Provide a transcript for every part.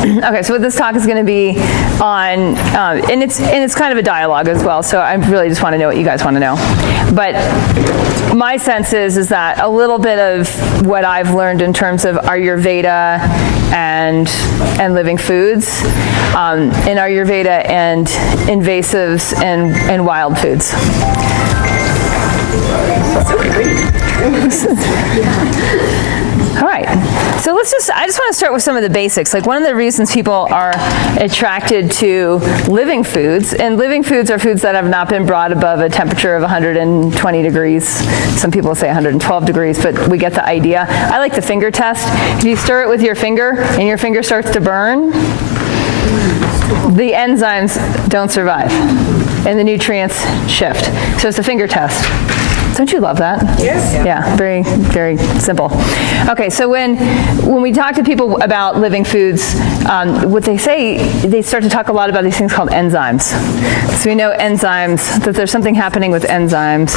Okay, so what this talk is going to be on, and it's kind of a dialogue as well, so I really just want to know what you guys want to know. But my sense is that a little bit of what I've learned in terms of Ayurveda and living foods, in Ayurveda and invasives and wild foods. All right, so I just want to start with some of the basics. Like, one of the reasons people are attracted to living foods, and living foods are foods that have not been brought above a temperature of 120 degrees. Some people say 112 degrees, but we get the idea. I like the finger test. If you stir it with your finger and your finger starts to burn, the enzymes don't survive and the nutrients shift. So it's a finger test. Don't you love that? Yes. Yeah, very, very simple. Okay, so when we talk to people about living foods, what they say, they start to talk a lot about these things called enzymes. So we know enzymes, that there's something happening with enzymes.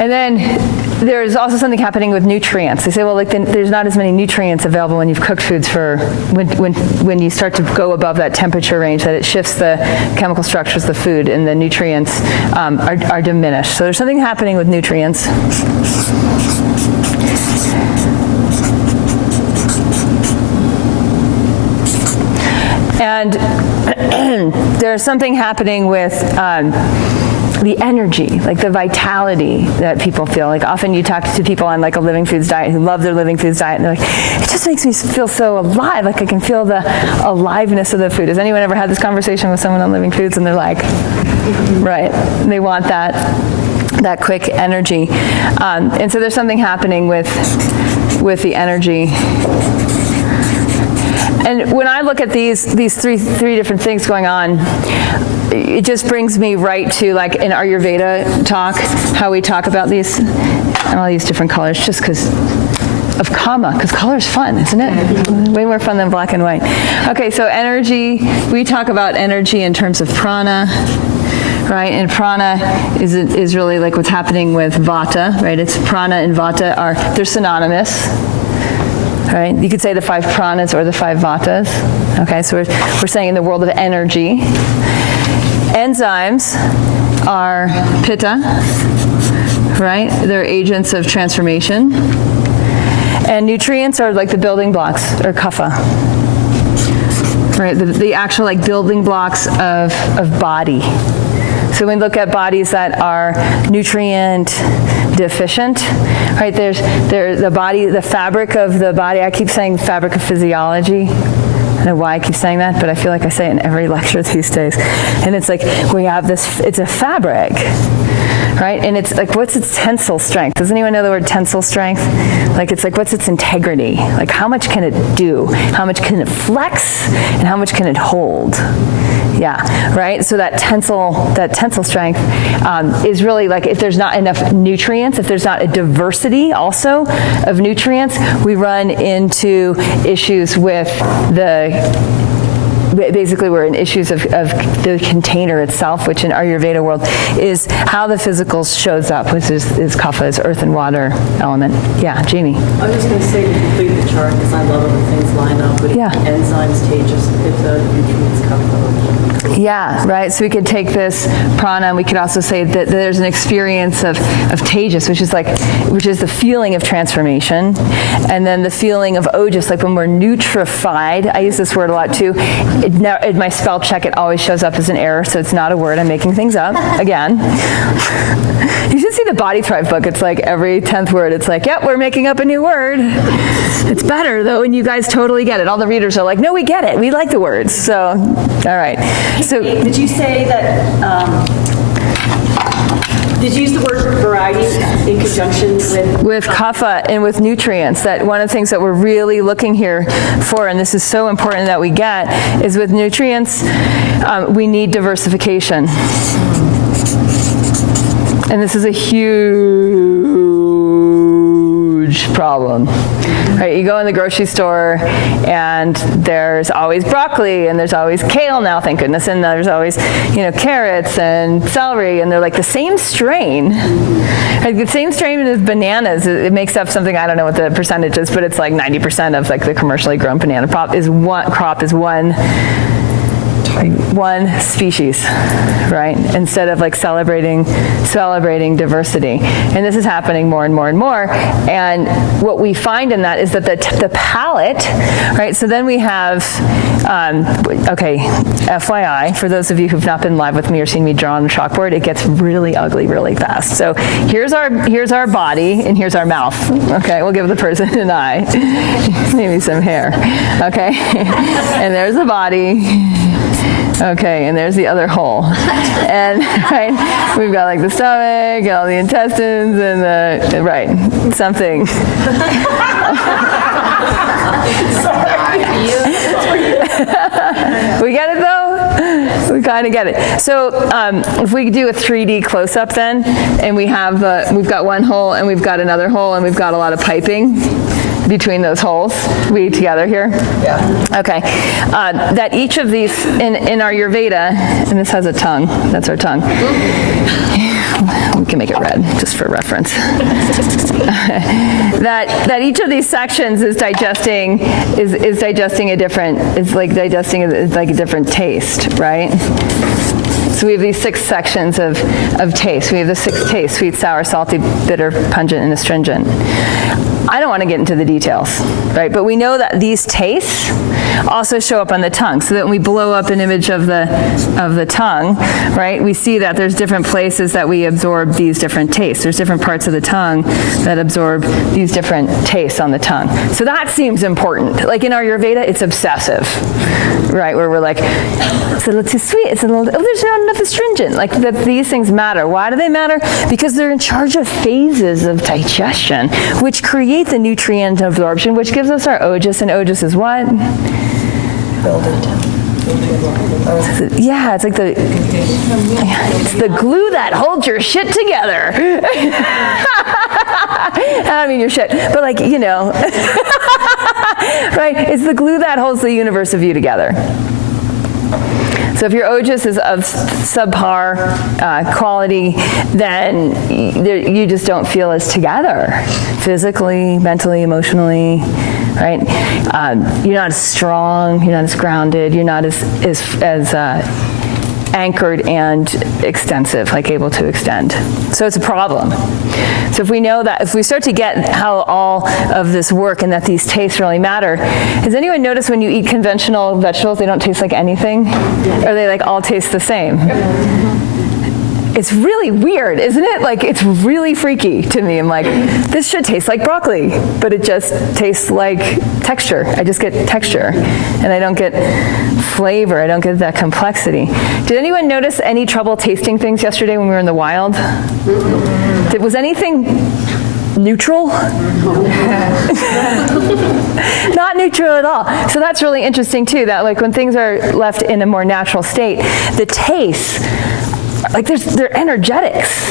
And then there's also something happening with nutrients. They say, well, like, there's not as many nutrients available when you've cooked foods when you start to go above that temperature range, that it shifts the chemical structures of the food and the nutrients are diminished. So there's something happening with nutrients. And there's something happening with the energy, like the vitality that people feel. Like, often you talk to people on like a living foods diet who love their living foods diet, and they're like, it just makes me feel so alive. Like, I can feel the aliveness of the food. Has anyone ever had this conversation with someone on living foods and they're like, right, they want that quick energy. And so there's something happening with the energy. And when I look at these three different things going on, it just brings me right to, like, in Ayurveda talk, how we talk about these, and all these different colors, just because of kama, because color is fun, isn't it? Way more fun than black and white. Okay, so energy, we talk about energy in terms of prana, right? And prana is really like what's happening with vata, right? It's prana and vata they're synonymous. Right? You could say the 5 pranas or the 5 vatas. Okay, so we're saying in the world of energy. Enzymes are pitta, right? They're agents of transformation. And nutrients are like the building blocks, or kapha. Right? The actual, like, building blocks of body. So when we look at bodies that are nutrient deficient, right? There's the body, the fabric of the body. I keep saying fabric of physiology. I don't know why I keep saying that, but I feel like I say it in every lecture these days. And it's like, we have this, it's a fabric, right? And it's like, what's its tensile strength? Does anyone know the word tensile strength? Like, it's like, what's its integrity? Like, how much can it do? How much can it flex? And how much can it hold? Yeah, right? So that tensile strength is really like, if there's not enough nutrients, if there's not a diversity also of nutrients, we run into issues with basically we're in issues of the container itself, which in Ayurveda world is how the physical shows up, which is kapha, is earth and water element. Yeah, Jamie. I was just going to say, to complete the chart, because I love it when things line up, but enzymes, tejas, pitta, nutrients, kapha. Yeah, right. So we could take this prana, and we could also say that there's an experience of tejas, which is the feeling of transformation, and then the feeling of ojas, like when we're nutrified. I use this word a lot too. In my spell check, it always shows up as an error, so it's not a word. I'm making things up again. You should see the Body Thrive book. It's like every 10th word, it's like, yep, we're making up a new word. It's better though, and you guys totally get it. All the readers are like, no, we get it. We like the words. So, all right. So, did you say that? Did you use the word variety in conjunction with kapha and with nutrients? That one of the things that we're really looking here for, and this is so important that we get, is with nutrients, we need diversification. And this is a huge problem. right? You go in the grocery store and there's always broccoli and there's always kale now, thank goodness, and there's always, carrots and celery, and they're like the same strain. Like the same strain as bananas, it makes up something, I don't know what the percentage is, but it's like 90% of like the commercially grown banana crop is one species, right? Instead of like celebrating diversity. And this is happening more and more and more. And what we find in that is that the palate, right? So then we have, FYI, for those of you who've not been live with me or seen me draw on a chalkboard, it gets really ugly really fast. So here's our body and here's our mouth. Okay, we'll give the person an eye, maybe some hair. Okay, and there's the body. Okay, and there's the other hole. And right, we've got like the stomach and all the intestines and something. We get it though? We kind of get it. So if we do a 3D close-up then, and we've got one hole and we've got another hole and we've got a lot of piping between those holes. We together here? Yeah. Okay. That each of these, in our Ayurveda, and this has a tongue, that's our tongue. We can make it red, just for reference. that each of these sections is digesting a different taste, right? So we have these 6 sections of taste. We have the 6 tastes: sweet, sour, salty, bitter, pungent, and astringent. I don't want to get into the details, right? But we know that these tastes also show up on the tongue, so that when we blow up an image of the tongue, right, we see that there's different places that we absorb these different tastes. There's different parts of the tongue that absorb these different tastes on the tongue. So that seems important. Like in our Ayurveda, it's obsessive, right? Where we're like, it's a little too sweet. It's a little. Oh, there's not enough astringent. Like that, these things matter. Why do they matter? Because they're in charge of phases of digestion, which create the nutrient absorption, which gives us our ojas, and ojas is what? Yeah, it's like it's the glue that holds your shit together. I don't mean your shit, but like, right? It's the glue that holds the universe of you together. So if your ojas is of subpar quality, then you just don't feel as together, physically, mentally, emotionally, right? You're not as strong, you're not as grounded, you're not as anchored and extensive, like able to extend. So it's a problem. So if we know that, if we start to get how all of this work and that these tastes really matter, has anyone noticed when you eat conventional vegetables, they don't taste like anything? Or they like all taste the same? It's really weird, isn't it? Like, it's really freaky to me. I'm like, this should taste like broccoli, but it just tastes like texture. I just get texture, and I don't get flavor. I don't get that complexity. Did anyone notice any trouble tasting things yesterday when we were in the wild? Was anything neutral? Not neutral at all. So that's really interesting too, that like when things are left in a more natural state, the tastes, like they're energetics,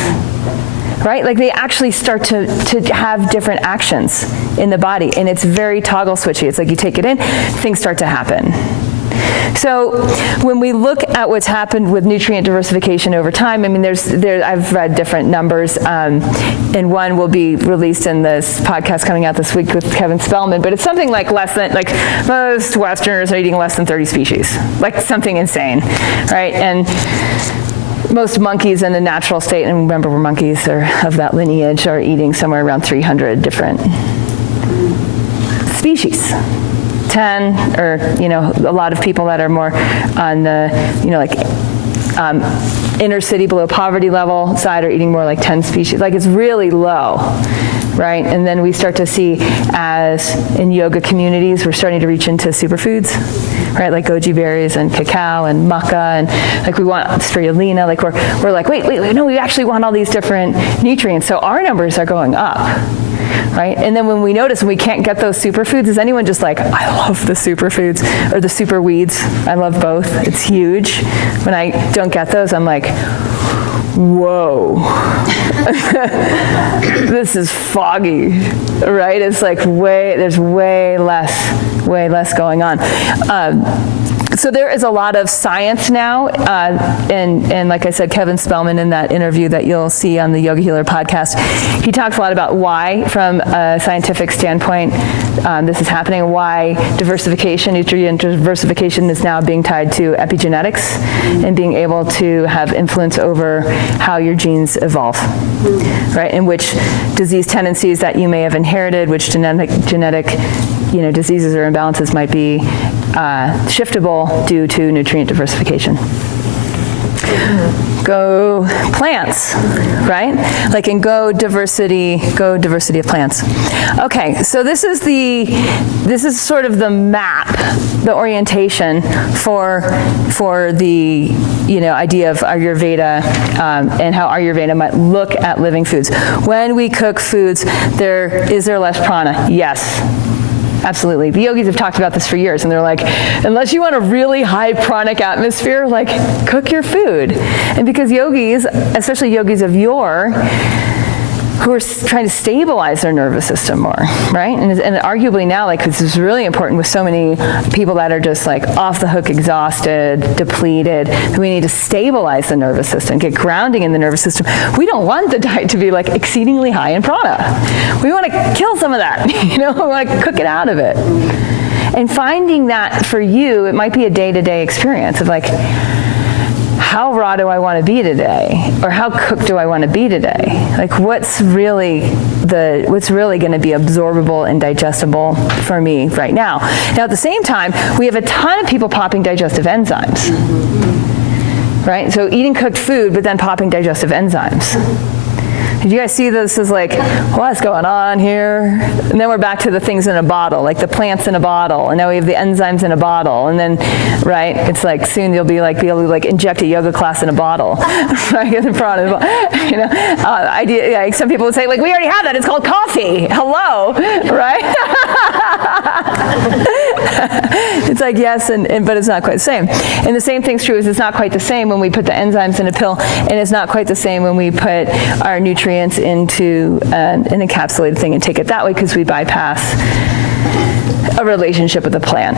right? Like they actually start to have different actions in the body, and it's very toggle switchy. It's like you take it in, things start to happen. So when we look at what's happened with nutrient diversification over time, I mean, I've read different numbers, and one will be released in this podcast coming out this week with Kevin Spellman, but it's something like most Westerners are eating less than 30 species, like something insane, right? And most monkeys in a natural state, and remember we're monkeys or of that lineage, are eating somewhere around 300 different species. 10, or a lot of people that are more on the inner city below poverty level side are eating more like 10 species. Like it's really low, right? And then we start to see, as in yoga communities, we're starting to reach into superfoods, right? Like goji berries and cacao and maca, and like we want spirulina. Like we're like, wait, no, we actually want all these different nutrients. So our numbers are going up. Right? And then when we notice we can't get those superfoods, is anyone just like, I love the superfoods or the super weeds? I love both. It's huge. When I don't get those, I'm like, whoa. this is foggy, right? It's like there's way less going on. So there is a lot of science now, and like I said, Kevin Spellman in that interview that you'll see on the Yoga Healer podcast, he talks a lot about why, from a scientific standpoint, this is happening, why diversification, nutrient diversification is now being tied to epigenetics and being able to have influence over how your genes evolve, right? And which disease tendencies that you may have inherited, which genetic diseases or imbalances might be shiftable due to nutrient diversification. Go plants, right? Like in go diversity of plants. Okay, so this is sort of the map, the orientation for the idea of Ayurveda and how Ayurveda might look at living foods. When we cook foods, is there less prana? Yes. Absolutely. The yogis have talked about this for years, and they're like, unless you want a really high pranic atmosphere, like, cook your food. And because yogis, especially yogis of yore, who are trying to stabilize their nervous system more, right? And arguably now, like, this is really important with so many people that are just like off the hook, exhausted, depleted. We need to stabilize the nervous system, get grounding in the nervous system. We don't want the diet to be like exceedingly high in prana. We want to kill some of that, we want to cook it out of it. And finding that for you, it might be a day-to-day experience of like, how raw do I want to be today? Or how cooked do I want to be today? Like, what's really going to be absorbable and digestible for me right now? Now, at the same time, we have a ton of people popping digestive enzymes, right? So eating cooked food, but then popping digestive enzymes. Did you guys see this as like, what's going on here? And then we're back to the things in a bottle, like the plants in a bottle, and now we have the enzymes in a bottle, and then, right, it's like soon you'll be able to like inject a yoga class in a bottle, right, in front of, some people would say, like, we already have that, it's called coffee, hello, right? It's like, yes, but it's not quite the same. And the same thing's true is it's not quite the same when we put the enzymes in a pill, and it's not quite the same when we put our nutrients into an encapsulated thing and take it that way, because we bypass a relationship with the plant,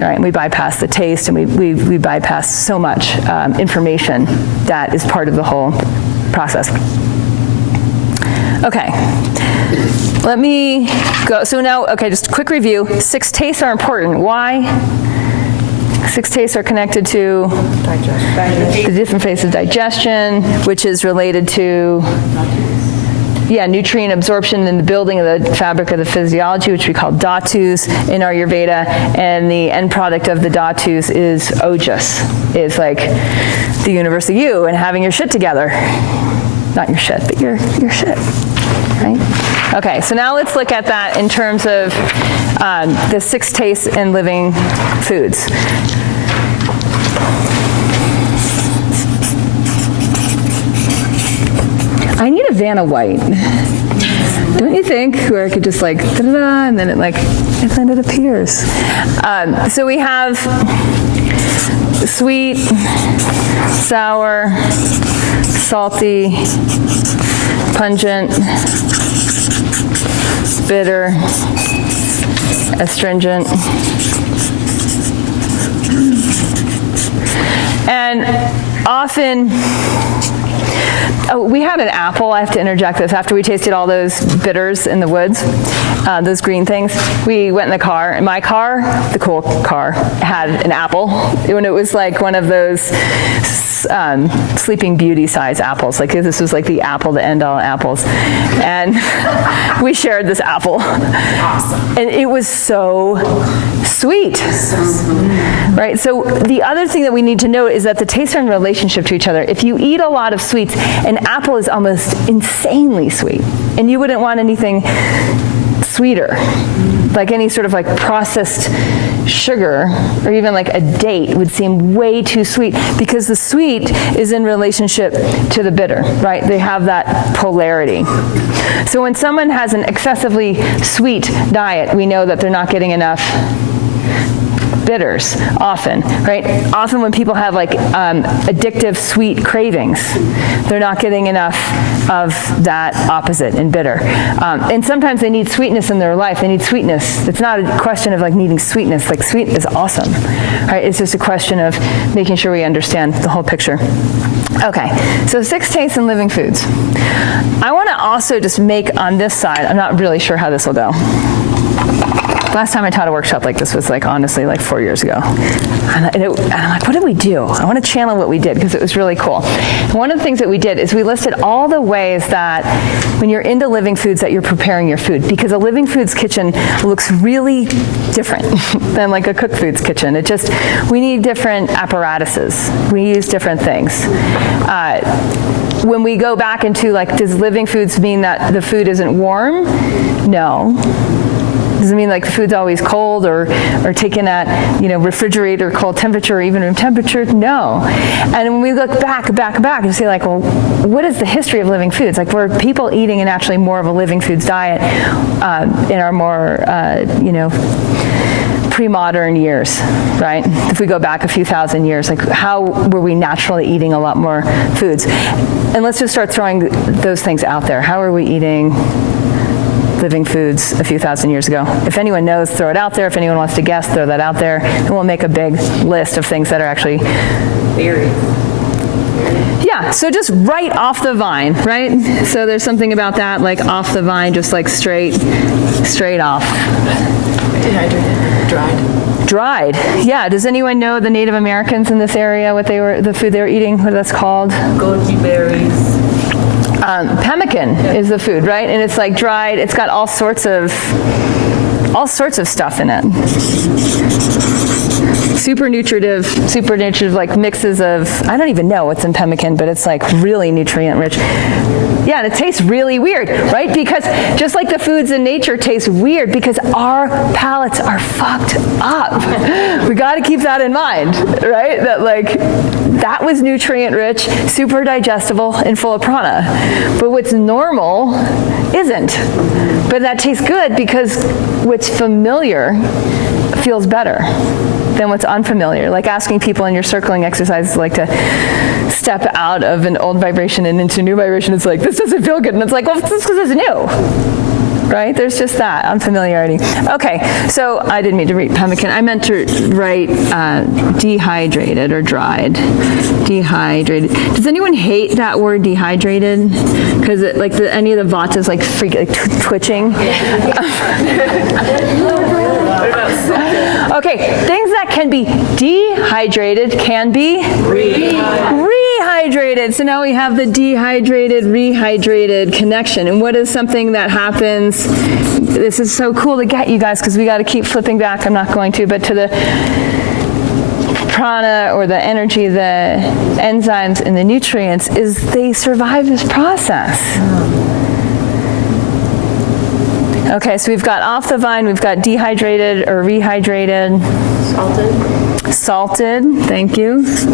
right? We bypass the taste, and we bypass so much information that is part of the whole process. Okay. Let me go. So now, okay, just a quick review. 6 tastes are important. Why? 6 tastes are connected to the different phases of digestion, which is related to nutrient absorption and the building of the fabric of the physiology, which we call dhatus in Ayurveda, and the end product of the dhatus is ojas. It's like the universe of you and having your shit together. Not your shit, but your shit, right? Okay, so now let's look at that in terms of the 6 tastes in living foods. I need a Vanna White. Don't you think? Where I could just like, da-da-da, and then it appears. So we have sweet, sour, salty, pungent, bitter, astringent. And often, we had an apple, I have to interject this, after we tasted all those bitters in the woods, those green things, we went in the car, and my car, the cool car, had an apple, when it was like one of those Sleeping Beauty size apples, like this was like the apple, the end all apples, and we shared this apple. Awesome. And it was so sweet, right? So the other thing that we need to note is that the tastes are in relationship to each other. If you eat a lot of sweets, an apple is almost insanely sweet, and you wouldn't want anything sweeter, like any sort of like processed sugar or even like a date would seem way too sweet, because the sweet is in relationship to the bitter, right? They have that polarity. So when someone has an excessively sweet diet, we know that they're not getting enough bitters often, right? Often when people have like addictive sweet cravings, they're not getting enough of that opposite and bitter. And sometimes they need sweetness in their life. They need sweetness. It's not a question of like needing sweetness. Like sweet is awesome, right? It's just a question of making sure we understand the whole picture. Okay, so 6 tastes in living foods. I want to also just make on this side, I'm not really sure how this will go. Last time I taught a workshop like this was like honestly like 4 years ago. And I'm like, what did we do? I want to channel what we did because it was really cool. And one of the things that we did is we listed all the ways that when you're into living foods that you're preparing your food, because a living foods kitchen looks really different than like a cooked foods kitchen. We need different apparatuses. We use different things. When we go back into like, does living foods mean that the food isn't warm? No. Does it mean like the food's always cold or taken at, refrigerator, cold temperature, or even room temperature? No. And when we look back and say like, well, what is the history of living foods? Like, were people eating in actually more of a living foods diet in our more, pre-modern years, right? If we go back a few thousand years, like how were we naturally eating a lot more foods? And let's just start throwing those things out there. How are we eating living foods a few thousand years ago? If anyone knows, throw it out there. If anyone wants to guess, throw that out there. And we'll make a big list of things that are actually berries. Yeah, so just right off the vine, right? So there's something about that, like off the vine, just like straight off. Dehydrated, dried. Yeah, does anyone know the Native Americans in this area, the food they were eating, what that's called? Goji berries. Pemmican is the food, right? And it's like dried, it's got all sorts of stuff in it. Super nutritive, like mixes of, I don't even know what's in pemmican, but it's like really nutrient rich. Yeah, and it tastes really weird, right? Because just like the foods in nature taste weird because our palates are fucked up. We got to keep that in mind, right? That like, that was nutrient rich, super digestible, and full of prana. But what's normal isn't. But that tastes good because what's familiar feels better than what's unfamiliar. Like asking people in your circling exercises like to step out of an old vibration and into new vibration. It's like, this doesn't feel good. And it's like, well, it's because it's new. Right? There's just that unfamiliarity. Okay, so I didn't mean to read pemmican. I meant to write dehydrated or dried. Dehydrated. Does anyone hate that word dehydrated? Because like any of the vatas like twitching. Okay, things that can be dehydrated can be rehydrated. So now we have the dehydrated, rehydrated connection. And what is something that happens? This is so cool to get you guys because we got to keep flipping back. I'm not going to, but to the prana or the energy, the enzymes and the nutrients is they survive this process. Okay, so we've got off the vine, we've got dehydrated or rehydrated. Salted, thank you. Is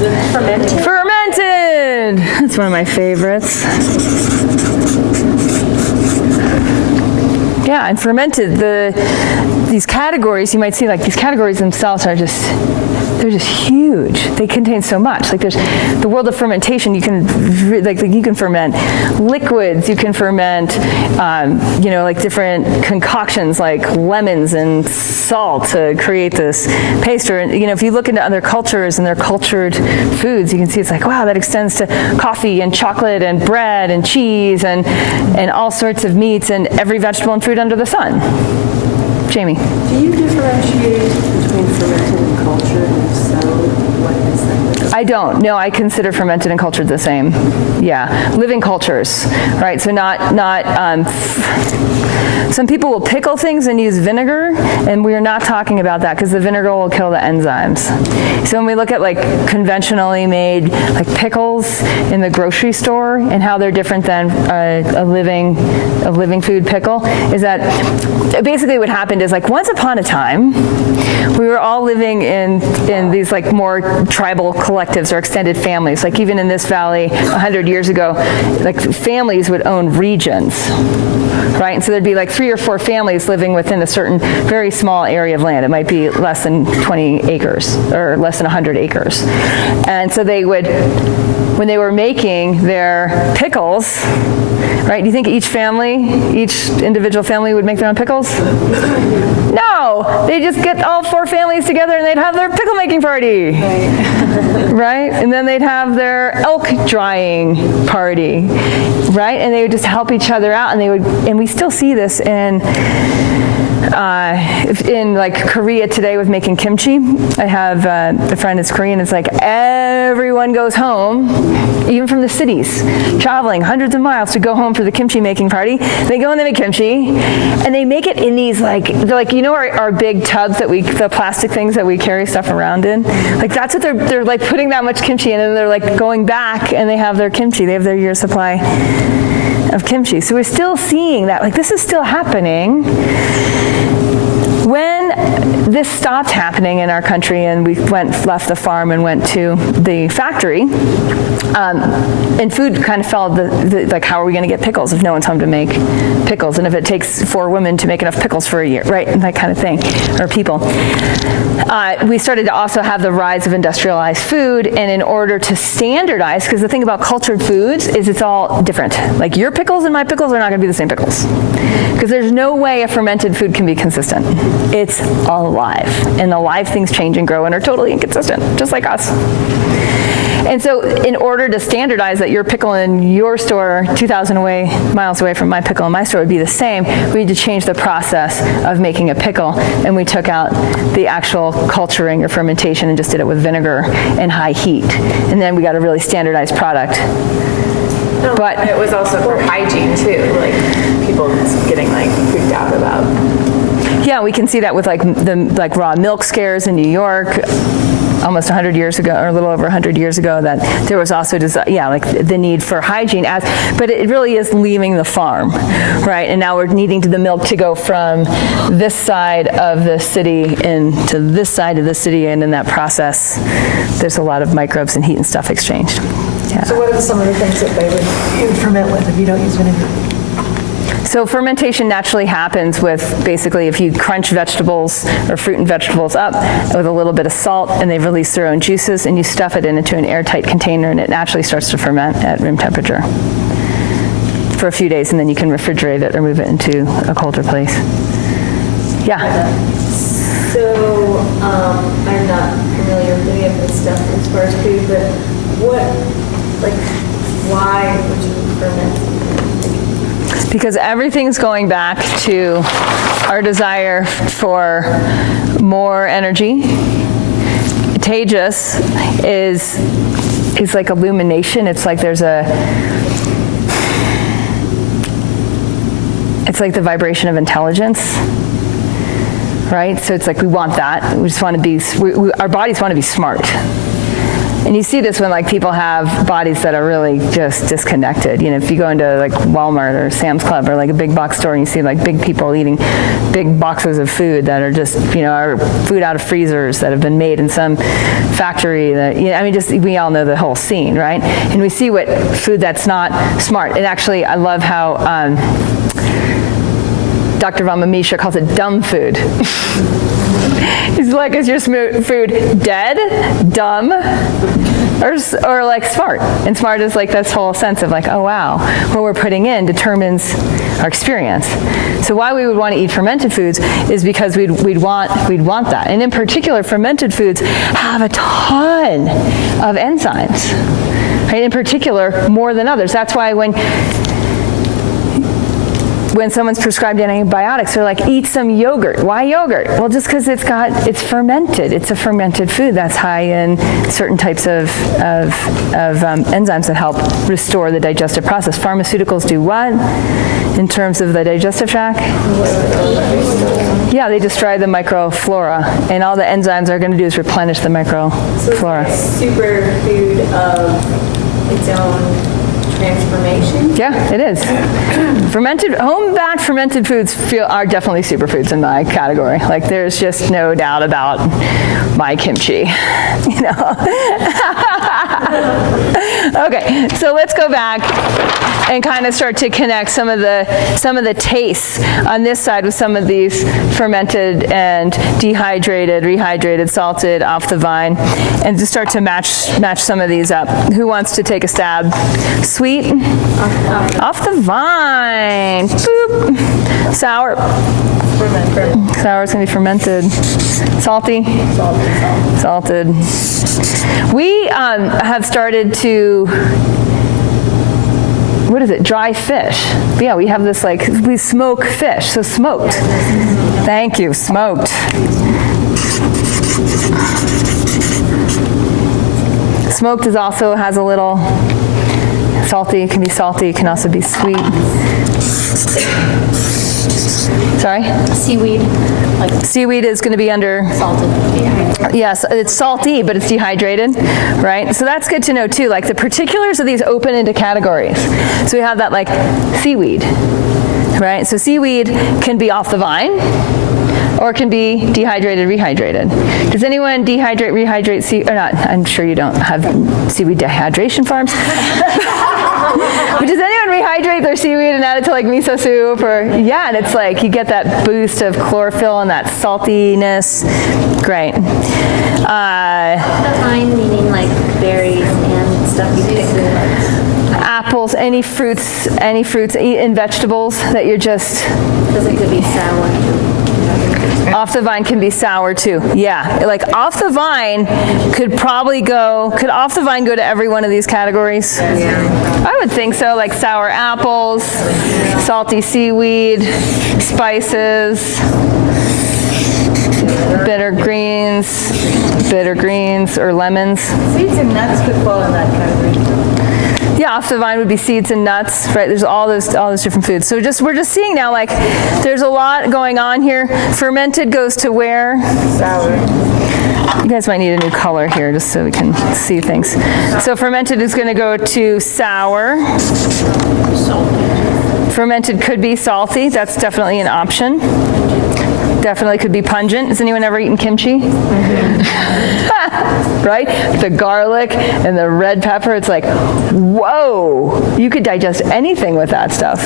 it fermented? Fermented! That's one of my favorites. Yeah, and fermented, these categories, you might see like these categories themselves are just, they're just huge. They contain so much. Like there's the world of fermentation. You can you can ferment liquids. You can ferment, like different concoctions like lemons and salt to create this paste. Or if you look into other cultures and their cultured foods, you can see it's like wow, that extends to coffee and chocolate and bread and cheese and all sorts of meats and every vegetable and fruit under the sun. Jamie. Do you differentiate between fermented and cultured? And if so, what is that? I don't. No, I consider fermented and cultured the same. Yeah, living cultures, right? So not. Some people will pickle things and use vinegar, and we are not talking about that because the vinegar will kill the enzymes. So when we look at like conventionally made like pickles in the grocery store and how they're different than a living food pickle, is that basically what happened is like once upon a time we were all living in these like more tribal collectives or extended families. Like even in this valley 100 years ago, like families would own regions. right? And so there'd be like 3 or 4 families living within a certain very small area of land. It might be less than 20 acres or less than 100 acres. And so they would, when they were making their pickles, right? Do you think each individual family would make their own pickles? No, they just get all 4 families together and they'd have their pickle making party, right? And then they'd have their elk drying party, right? And they would just help each other out, and we still see this in like Korea today with making kimchi. I have a friend that's Korean. It's like everyone goes home, even from the cities, traveling hundreds of miles to go home for the kimchi making party. They go and they make kimchi, and they make it in these our big tubs the plastic things that we carry stuff around in. Like that's what they're like putting that much kimchi in, and they're like going back and they have their kimchi. They have their year's supply of kimchi. So we're still seeing that. Like this is still happening. When this stopped happening in our country and we left the farm and went to the factory, and food kind of fell, like how are we going to get pickles if no one's home to make pickles? And if it takes 4 women to make enough pickles for a year, right? And that kind of thing, or people. We started to also have the rise of industrialized food, and in order to standardize, because the thing about cultured foods is it's all different. Like your pickles and my pickles are not going to be the same pickles. Because there's no way a fermented food can be consistent. It's alive, and alive things change and grow and are totally inconsistent, just like us. And so in order to standardize that your pickle in your store 2,000 miles away from my pickle in my store would be the same, we had to change the process of making a pickle, and we took out the actual culturing or fermentation and just did it with vinegar and high heat. And then we got a really standardized product. But it was also for hygiene too, like people getting like freaked out about. Yeah, we can see that with the raw milk scares in New York almost 100 years ago, or a little over 100 years ago, that there was also the need for hygiene, but it really is leaving the farm, right? And now we're needing the milk to go from this side of the city into this side of the city, and in that process, there's a lot of microbes and heat and stuff exchanged. Yeah. So what are some of the things that they would ferment with if you don't use vinegar? So fermentation naturally happens with basically if you crunch vegetables or fruit and vegetables up with a little bit of salt, and they release their own juices, and you stuff it into an airtight container, and it naturally starts to ferment at room temperature for a few days, and then you can refrigerate it or move it into a colder place. Yeah? So I'm not familiar with any of this stuff as far as food, but why would you ferment? Because everything's going back to our desire for more energy. Tejas is like illumination. It's like it's like the vibration of intelligence, right? So it's like we want that. We just want to be, our bodies want to be smart. And you see this when people have bodies that are really just disconnected. You know, if you go into Walmart or Sam's Club or a big box store and you see big people eating big boxes of food that are just, are food out of freezers that have been made in some factory that, we all know the whole scene, right? And we see what food that's not smart. And actually, I love how Dr. Von Mamisha calls it dumb food. He's like, is your food dead, dumb, or smart? And smart is this whole sense of oh wow, what we're putting in determines our experience. So why we would want to eat fermented foods is because we'd want that. And in particular, fermented foods have a ton of enzymes, right? In particular, more than others. That's why when someone's prescribed antibiotics, they're like, eat some yogurt. Why yogurt? Well, just because it's fermented. It's a fermented food that's high in certain types of enzymes that help restore the digestive process. Pharmaceuticals do what in terms of the digestive tract? Yeah, they destroy the microflora, and all the enzymes are going to do is replenish the microflora. So it's superfood of its own transformation? Yeah, it is. Home-backed fermented foods are definitely superfoods in my category. There's just no doubt about my kimchi, Okay, so let's go back and kind of start to connect some of the tastes on this side with some of these fermented and dehydrated, rehydrated, salted, off the vine, and just start to match some of these up. Who wants to take a stab? Sweet, off the vine. Boop. Sour. Sour is going to be fermented. Salty. Salted. We have started to, what is it, dry fish. But yeah, we have this we smoke fish, so smoked. Thank you, smoked. Smoked has a little salty, it can be salty, it can also be sweet. Sorry? Seaweed. Seaweed is going to be under Salted. Yes, it's salty, but it's dehydrated, right? So that's good to know too. The particulars of these open into categories. So we have that seaweed, right? So seaweed can be off the vine, or it can be dehydrated, rehydrated. Does anyone dehydrate, rehydrate seaweed? Or not? I'm sure you don't have seaweed dehydration farms. But does anyone rehydrate their seaweed and add it to miso soup? And it's you get that boost of chlorophyll and that saltiness. Great. The vine meaning berries and stuff you pick. Apples, any fruits, and vegetables that you're just. Because it could be sour. Off the vine can be sour too. Yeah, off the vine could off the vine go to every one of these categories? Yeah. I would think so, sour apples, salty seaweed, spices, bitter greens or lemons. Seeds and nuts could fall in that category. Yeah, off the vine would be seeds and nuts, right? There's all those different foods. So we're just seeing now there's a lot going on here. Fermented goes to where? Sour. You guys might need a new color here just so we can see things. So fermented is going to go to sour. Fermented could be salty. That's definitely an option. Definitely could be pungent. Has anyone ever eaten kimchi? Right? The garlic and the red pepper, it's whoa, you could digest anything with that stuff.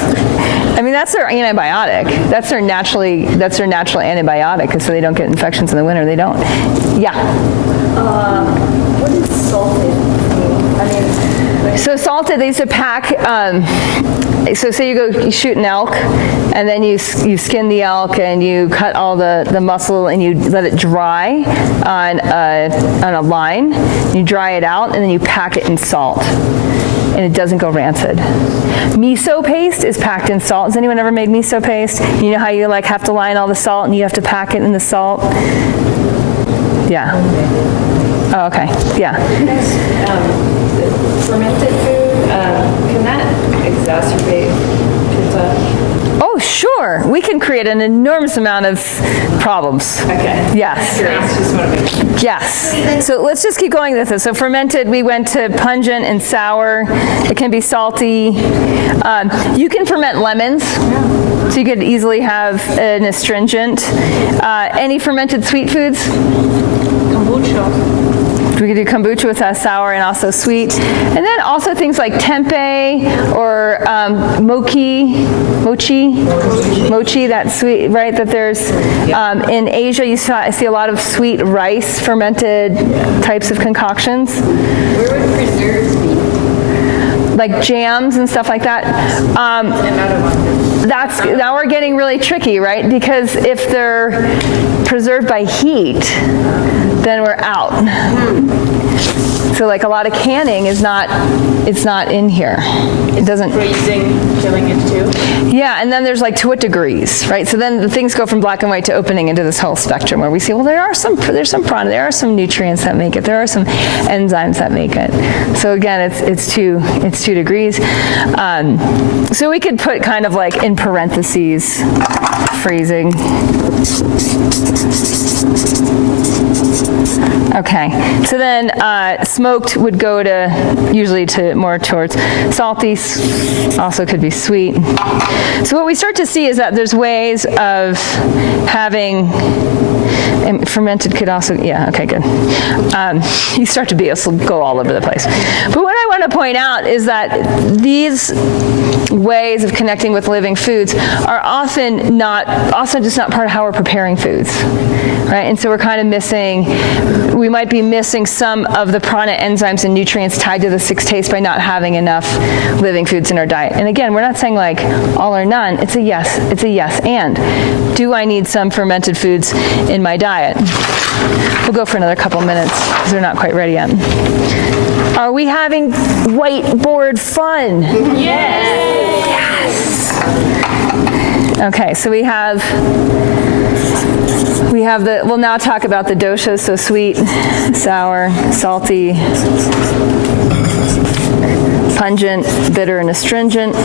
I mean, that's their antibiotic. That's their natural antibiotic, because so they don't get infections in the winter. They don't. Yeah. What is salted? So salted, they used to pack, so say you shoot an elk, and then you skin the elk, and you cut all the muscle, and you let it dry on a line. You dry it out, and then you pack it in salt, and it doesn't go rancid. Miso paste is packed in salt. Has anyone ever made miso paste? You know how you have to line all the salt, and you have to pack it in the salt? Yeah. Oh, okay. Yeah. Fermented food, can that exacerbate pitta? Oh, sure. We can create an enormous amount of problems. Okay. Yes. Just want to make sure. Yes. So let's just keep going with this. So fermented, we went to pungent and sour. It can be salty. You can ferment lemons. So you could easily have an astringent. Any fermented sweet foods? Kombucha. We could do kombucha with sour and also sweet. And then also things like tempeh or mochi, that's sweet, right? That there's, in Asia, I see a lot of sweet rice fermented types of concoctions. Where would preserves be? Like jams and stuff like that. Now we're getting really tricky, right? Because if they're preserved by heat, then we're out. So a lot of canning it's not in here. It doesn't. Freezing, killing it too. Yeah, and then there's to what degrees, right? So then the things go from black and white to opening into this whole spectrum where we see, well, there are some nutrients that make it. There are some enzymes that make it. So again, it's 2 degrees. So we could put kind of in parentheses, freezing. Okay, so then smoked would go to usually more towards salty, also could be sweet. So what we start to see is that there's ways of having And fermented could also, yeah, okay, good. You start to be able to go all over the place. But what I want to point out is that these ways of connecting with living foods are often just not part of how we're preparing foods, right? And so we're kind of we might be missing some of the prana enzymes and nutrients tied to the six tastes by not having enough living foods in our diet. And again, we're not saying like all or none. It's a yes and. Do I need some fermented foods in my diet? We'll go for another couple minutes because they're not quite ready yet. Are we having whiteboard fun? Yes. Okay, so we'll now talk about the doshas, so sweet, sour, salty, pungent, bitter, and astringent.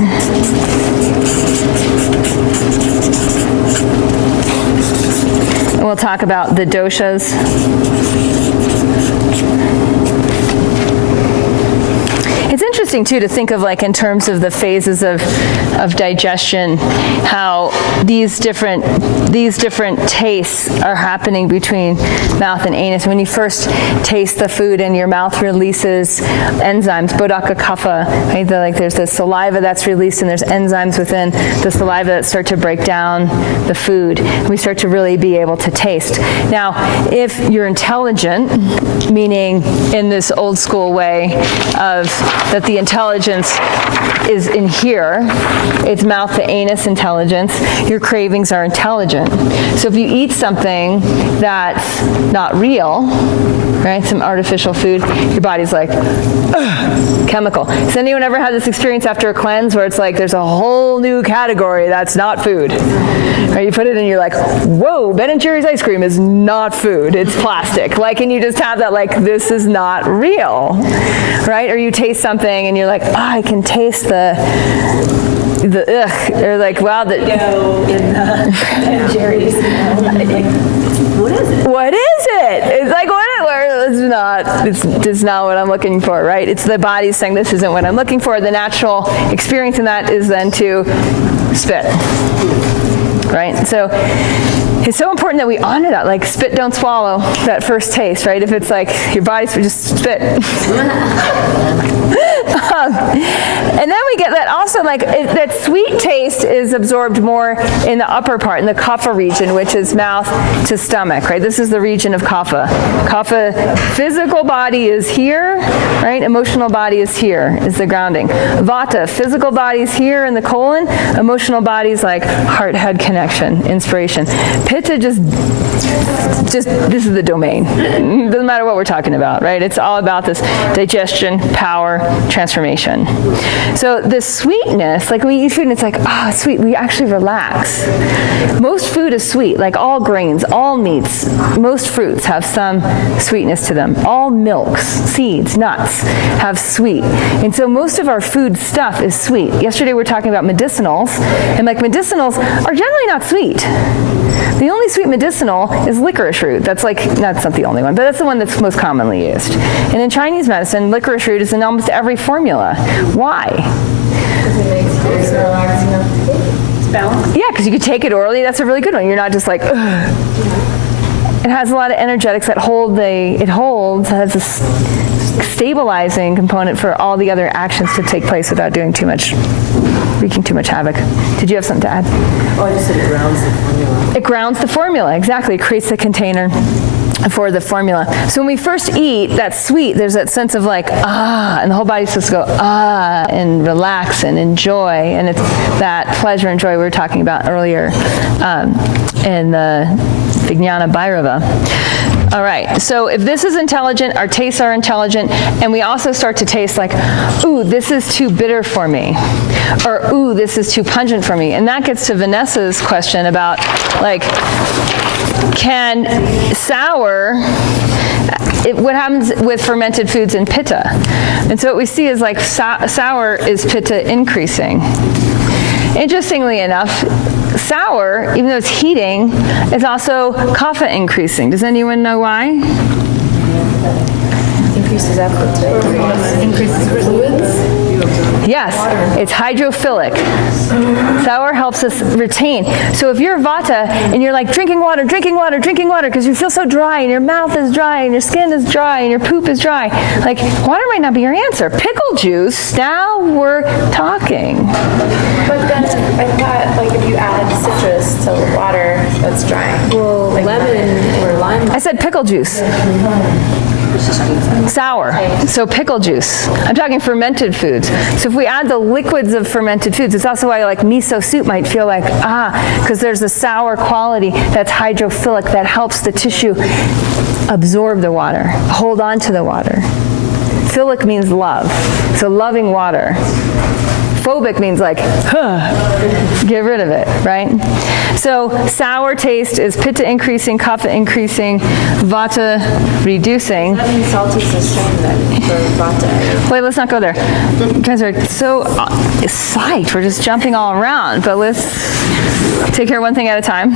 And we'll talk about the doshas. It's interesting too to think of like in terms of the phases of digestion, how these different tastes are happening between mouth and anus. When you first taste the food and your mouth releases enzymes, bodhaka kapha, right? There's the saliva that's released and there's enzymes within the saliva that start to break down the food. And we start to really be able to taste. Now, if you're intelligent, meaning in this old school way of that the intelligence is in here, it's mouth to anus intelligence, your cravings are intelligent. So if you eat something that's not real, right, some artificial food, your body's like, ugh, chemical. Has anyone ever had this experience after a cleanse where it's like there's a whole new category that's not food? Right, you put it in, you're like, whoa, Ben & Jerry's ice cream is not food, it's plastic. Like, and you just have that like, this is not real, right? Or you taste something and you're like, oh, I can taste the ugh. Or like, wow, in Ben & Jerry's. What is it? What is it? It's like, it's not what I'm looking for, right? It's the body saying this isn't what I'm looking for. The natural experience in that is then to spit, right? So it's so important that we honor that, like spit, don't swallow, that first taste, right? If it's like your body's just spit. And then we get that also, like that sweet taste is absorbed more in the upper part, in the kapha region, which is mouth to stomach, right? This is the region of kapha. Kapha, physical body is here, right? Emotional body is here, is the grounding. Vata, physical body is here in the colon. Emotional body is like heart-head connection, inspiration. Pitta just this is the domain. Doesn't matter what we're talking about, right? It's all about this digestion, power, transformation. So the sweetness, like when we eat food and it's like, oh, it's sweet, we actually relax. Most food is sweet, like all grains, all meats, most fruits have some sweetness to them. All milks, seeds, nuts have sweet. And so most of our food stuff is sweet. Yesterday we were talking about medicinals, and like medicinals are generally not sweet. The only sweet medicinal is licorice root. That's not the only one, but that's the one that's most commonly used. And in Chinese medicine, licorice root is in almost every formula. Why? Because it makes food relaxing enough to take. It's balanced. Yeah, because you could take it orally. That's a really good one. You're not just like, ugh. It has a lot of energetics that has a stabilizing component for all the other actions to take place without doing wreaking too much havoc. Did you have something to add? Oh, I just said it grounds the formula. It grounds the formula, exactly. It creates the container for the formula. So when we first eat, that's sweet. There's that sense of like, ah, and the whole body's supposed to go, ah, and relax and enjoy. And it's that pleasure and joy we were talking about earlier in the Vijnana Bhairava. All right, so if this is intelligent, our tastes are intelligent, and we also start to taste like, ooh, this is too bitter for me, or ooh, this is too pungent for me. And that gets to Vanessa's question about, like, can sour, what happens with fermented foods in pitta? And so what we see is like sour is pitta increasing. Interestingly enough, sour, even though it's heating, is also kapha increasing. Does anyone know why? Increases appetite. Increases fluids. Yes, it's hydrophilic. Sour helps us retain. So if you're vata and you're like drinking water because you feel so dry and your mouth is dry and your skin is dry and your poop is dry, like water might not be your answer. Pickle juice, now we're talking. But then I thought, like, if you add citrus to water, that's drying. Well, Like lemon or lime. I said pickle juice. Sour, so pickle juice. I'm talking fermented foods. So if we add the liquids of fermented foods, it's also why like miso soup might feel like, because there's a sour quality that's hydrophilic that helps the tissue absorb the water, hold on to the water. Philic means love, so loving water. Phobic means like, get rid of it, right? So sour taste is pitta increasing, kapha increasing, vata reducing. That means salt is the strain then for vata. Wait, let's not go there. You guys are so psyched. We're just jumping all around, but let's take care of one thing at a time.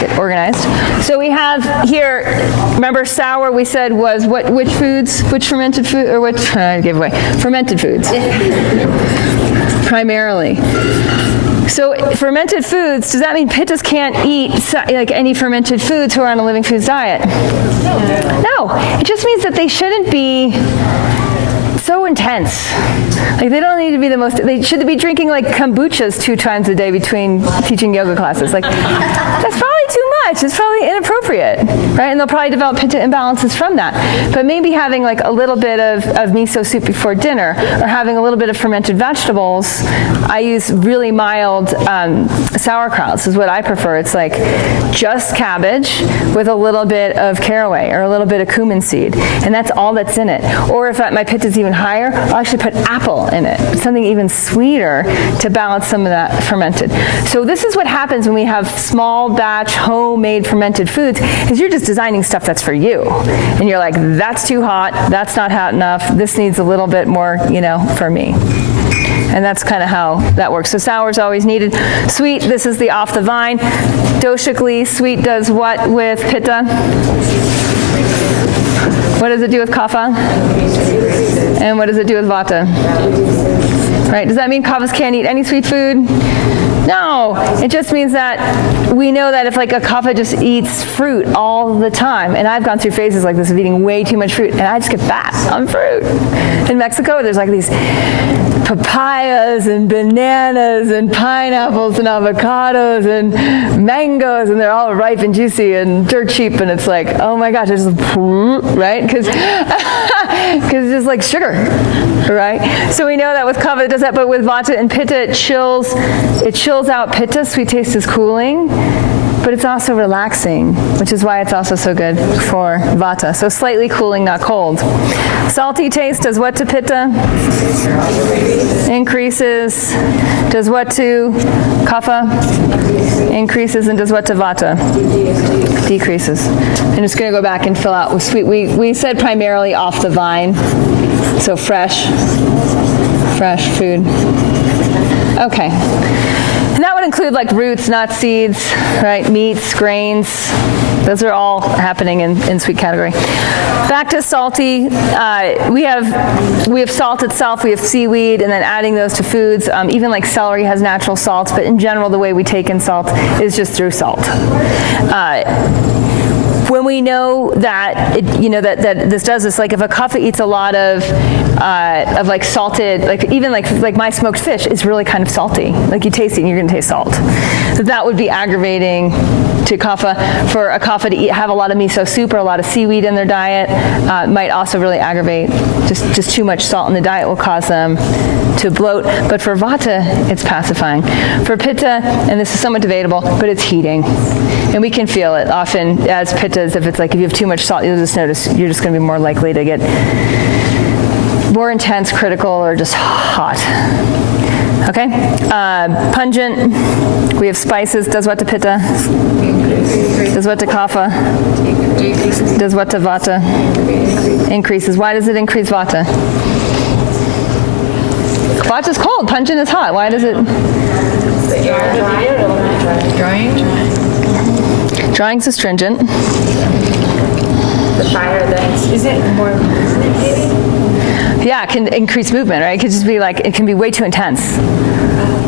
Get organized. So we have here, remember sour we said was which foods, which fermented food, or which, I gave away, fermented foods. Primarily. So fermented foods, does that mean pittas can't eat like any fermented foods who are on a living foods diet? No, it just means that they shouldn't be so intense. Like they don't need to be they should be drinking like kombuchas 2 times a day between teaching yoga classes. Like that's probably too much. It's probably inappropriate, right? And they'll probably develop pitta imbalances from that. But maybe having like a little bit of miso soup before dinner or having a little bit of fermented vegetables. I use really mild sauerkrauts is what I prefer. It's like just cabbage with a little bit of caraway or a little bit of cumin seed. And that's all that's in it. Or if my pitta's even higher, I'll actually put apple in it, something even sweeter to balance some of that fermented. So this is what happens when we have small batch homemade fermented foods, is you're just designing stuff that's for you. And you're like, that's too hot, that's not hot enough, this needs a little bit more, for me. And that's kind of how that works. So sour is always needed. Sweet, this is the off the vine. Doshically, sweet does what with pitta? What does it do with kapha? And what does it do with vata? Right, does that mean kaphas can't eat any sweet food? No, it just means that we know that if like a kapha just eats fruit all the time, and I've gone through phases like this of eating way too much fruit, and I just get fat on fruit. In Mexico, there's like these papayas and bananas and pineapples and avocados and mangoes, and they're all ripe and juicy and dirt cheap, and it's like, oh my gosh, it's just, right? Because it's just like sugar, right? So we know that with kapha it does that, but with vata and pitta, it chills out pitta. Sweet taste is cooling, but it's also relaxing, which is why it's also so good for vata. So slightly cooling, not cold. Salty taste does what to pitta? Increases. Does what to kapha? Increases. And does what to vata? Decreases. I'm just going to go back and fill out with sweet. We said primarily off the vine, so fresh food. Okay. And that would include like roots, nuts, seeds, right? Meats, grains. Those are all happening in sweet category. Back to salty. We have salt itself. We have seaweed, and then adding those to foods. Even like celery has natural salts, but in general, the way we take in salt is just through salt. When we know that that this does this, like if a kapha eats a lot of like salted, like even like my smoked fish is really kind of salty. Like you taste it and you're going to taste salt. So that would be aggravating to kapha. For a kapha to have a lot of miso soup or a lot of seaweed in their diet might also really aggravate. Just too much salt in the diet will cause them to bloat. But for vata, it's pacifying. For pitta, and this is somewhat debatable, but it's heating. And we can feel it often as pittas. If you have too much salt, you'll just notice you're just going to be more likely to get more intense, critical, or just hot. Okay? Pungent. We have spices. Does what to pitta? Does what to kapha? Does what to vata? Increases. Why does it increase vata? Vata is cold. Pungent is hot. Why does it? Drying's astringent. The fire then, is it more maybe? Yeah, it can increase movement, right? It could just be like, it can be way too intense.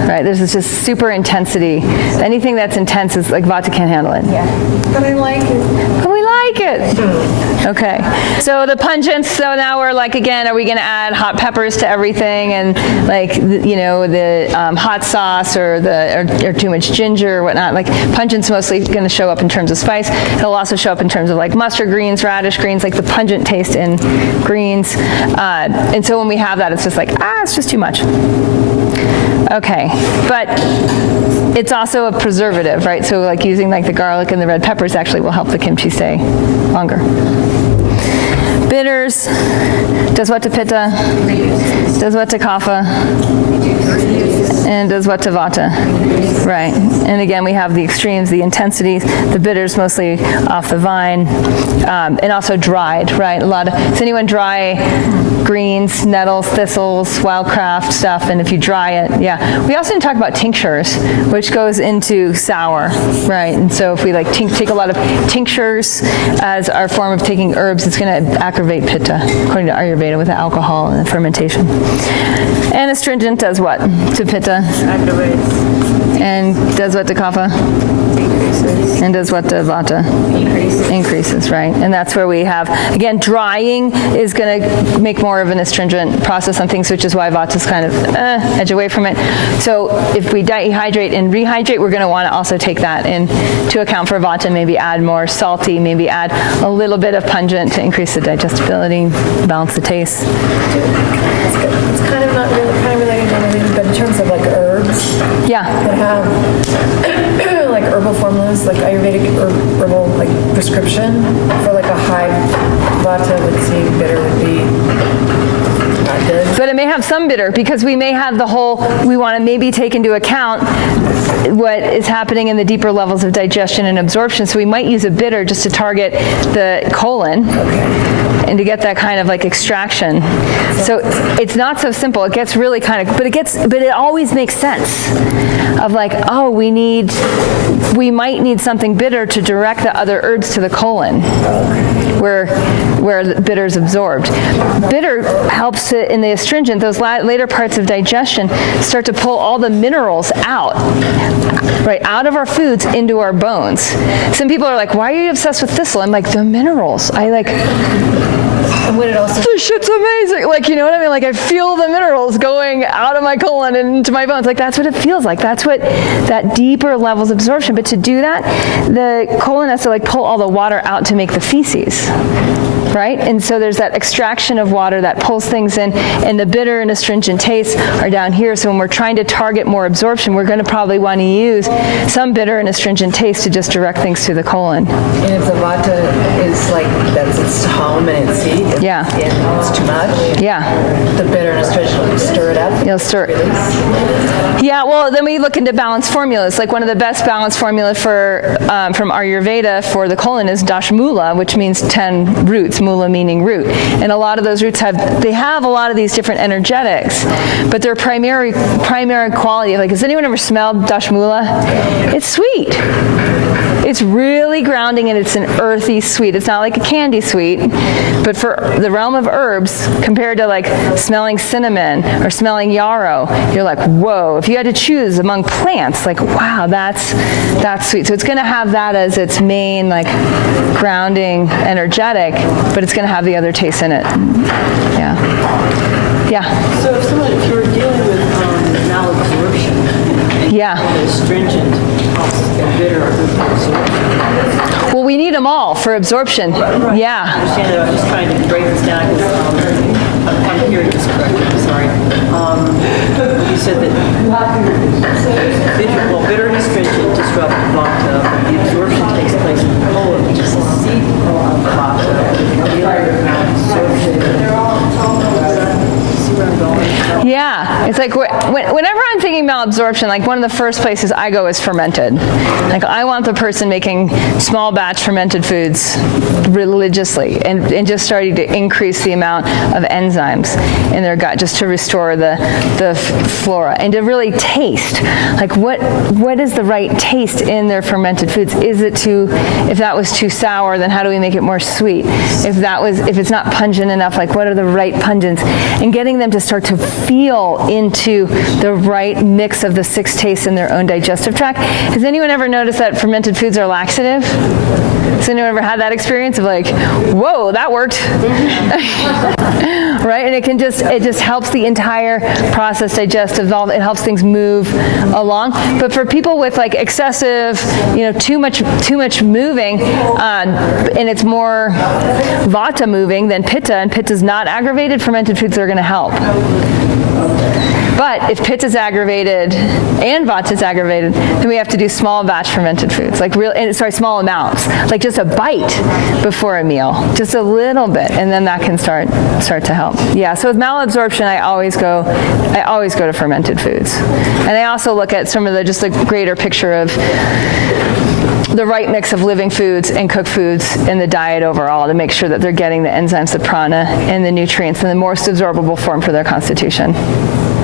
Right, there's this just super intensity. Anything that's intense is like vata can't handle it. Yeah. But I like it. But we like it. Okay, so the pungents, so now we're like, again, are we gonna add hot peppers to everything and like, the hot sauce or too much ginger or whatnot? Like pungents mostly gonna show up in terms of spice. It'll also show up in terms of like mustard greens, radish greens, like the pungent taste in greens. And so when we have that, it's just like, it's just too much. Okay, but it's also a preservative, right? So like using like the garlic and the red peppers actually will help the kimchi stay longer. Bitters, does what to pitta, does what to kapha, and does what to vata. Right, and again we have the extremes, the intensities, the bitters mostly off the vine, and also dried, right? Does anyone dry greens, nettles, thistles, wildcraft stuff? And if you dry it, yeah. We also didn't talk about tinctures, which goes into sour, right? And so if we like take a lot of tinctures as our form of taking herbs, it's going to aggravate pitta, according to Ayurveda, with the alcohol and the fermentation. And astringent does what to pitta? Activates. And does what to kapha? Decreases. And does what to vata? Increases, right? And that's where we have, again, drying is going to make more of an astringent process on things, which is why vata's kind of edge away from it. So if we dehydrate and rehydrate, we're going to want to also take that into account for vata, maybe add more salty, maybe add a little bit of pungent to increase the digestibility, balance the taste. It's kind of not really, kind of related to everything, but in terms of like herbs Yeah. that have like herbal formulas, like Ayurvedic herbal like prescription for like a high vata would seem bitter would be not good. But it may have some bitter because we may have we want to maybe take into account what is happening in the deeper levels of digestion and absorption. So we might use a bitter just to target the colon. And to get that kind of like extraction. So it's not so simple. It gets really kind of, but it always makes sense of like, oh, we might need something bitter to direct the other herbs to the colon where the bitter is absorbed. Bitter helps to, in the astringent, those later parts of digestion, start to pull all the minerals out, right, out of our foods into our bones. Some people are like, why are you obsessed with thistle? I'm like, the minerals. And would it also This shit's amazing. Like, you know what I mean? Like, I feel the minerals going out of my colon and into my bones. Like, that's what it feels like. That's what that deeper levels of absorption. But to do that, the colon has to like pull all the water out to make the feces. Right? And so there's that extraction of water that pulls things in, and the bitter and astringent tastes are down here. So when we're trying to target more absorption, we're going to probably want to use some bitter and astringent taste to just direct things to the colon. and if the vata is like that's its home and its seat, Yeah. it's too much. Yeah. The bitter and astringent will stir it up. You'll stir. Yeah, well, then we look into balanced formulas. Like one of the best balanced formula for from Ayurveda for the colon is Dashmula, which means 10 roots. Mula meaning root, and a lot of those roots have a lot of these different energetics, but their primary quality. Like, has anyone ever smelled Dashmula? It's sweet. It's really grounding, and it's an earthy sweet. It's not like a candy sweet, but for the realm of herbs, compared to like smelling cinnamon or smelling yarrow, you're like, whoa. If you had to choose among plants, like, wow, that's sweet. So it's going to have that as its main like grounding energetic, but it's going to have the other tastes in it. Yeah. So if you were dealing with malabsorption, Yeah. the astringent and bitter are good for absorption. Well, we need them all for absorption. I Yeah. understand that. I'm just trying to break this down because I'm hearing this correctly. I'm sorry. You said that bitter and astringent disrupt vata, but the absorption takes place in the colon, which is the seat of vata. See where I'm going? Yeah. It's like whenever I'm thinking about malabsorption, like one of the first places I go is fermented. Like I want the person making small batch fermented foods religiously and just starting to increase the amount of enzymes in their gut just to restore the flora and to really taste. Like what is the right taste in their fermented foods? Is it if that was too sour, then how do we make it more sweet? If it's not pungent enough, like what are the right pungents? And getting them to start to feel into the right mix of the 6 tastes in their own digestive tract. Has anyone ever noticed that fermented foods are laxative? Has anyone ever had that experience of like, whoa, that worked? Right? And it just helps the entire process digest, evolve. It helps things move along. But for people with like excessive, too much moving, and it's more vata moving than pitta, and pitta's not aggravated, fermented foods are going to help. But if pitta is aggravated and vata is aggravated, then we have to do small batch fermented foods, like small amounts, like just a bite before a meal, just a little bit, and then that can start to help. Yeah. So with malabsorption, I always go to fermented foods, and I also look at some of the greater picture of the right mix of living foods and cooked foods in the diet overall to make sure that they're getting the enzymes, the prana, and the nutrients in the most absorbable form for their constitution.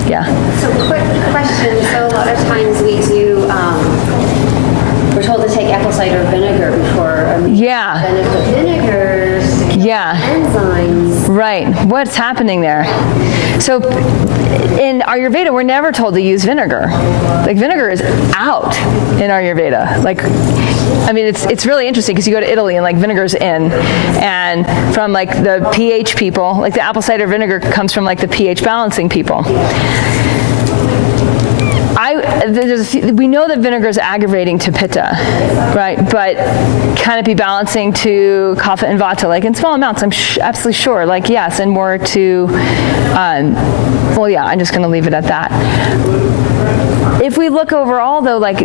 Yeah. So quick question. So a lot of times we do, we're told to take apple cider vinegar before a meal. Yeah. And if the vinegars enzymes. Right. What's happening there? So in Ayurveda, we're never told to use vinegar. Like vinegar is out in Ayurveda. Like, I mean, it's really interesting because you go to Italy and like vinegar's in, and from like the pH people, like the apple cider vinegar comes from like the pH balancing people. We know that vinegar is aggravating to pitta, right? But can it be balancing to kapha and vata? Like in small amounts, I'm absolutely sure. Like yes, and more to, I'm just going to leave it at that. If we look overall, though, like